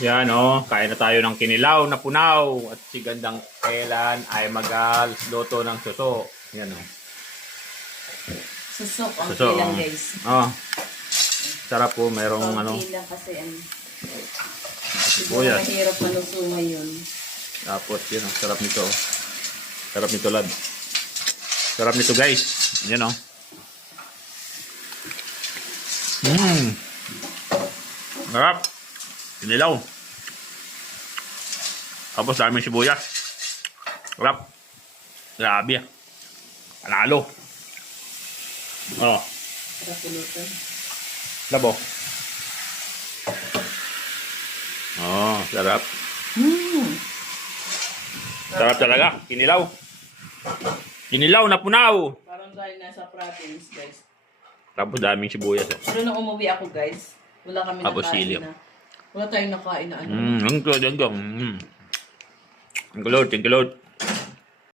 Yan kain na tayo ng kinilaw na punaw at si Gandang Kailan ay mag-luto ng suso. Yan Susok ang Suso, kilang guys. Sarap po, merong Kilang kasi siguro sibuyas. mahirap maluso ngayon. Tapos yun sarap nito. Sarap nito lad. Sarap nito guys. Yan Sarap. Kinilaw. Tapos daming sibuyas. Sarap. Grabe. Panalo. Sarap pulutan. Labo. Sarap. Sarap talaga. Kinilaw. Kinilaw na punaw. Parang dahil nasa province guys. Tapos daming sibuyas. Pero nung umuwi ako guys, wala kami Tapos nakain sili. na. Wala tayong nakain na ano. Ang kulot. Thank you Lord.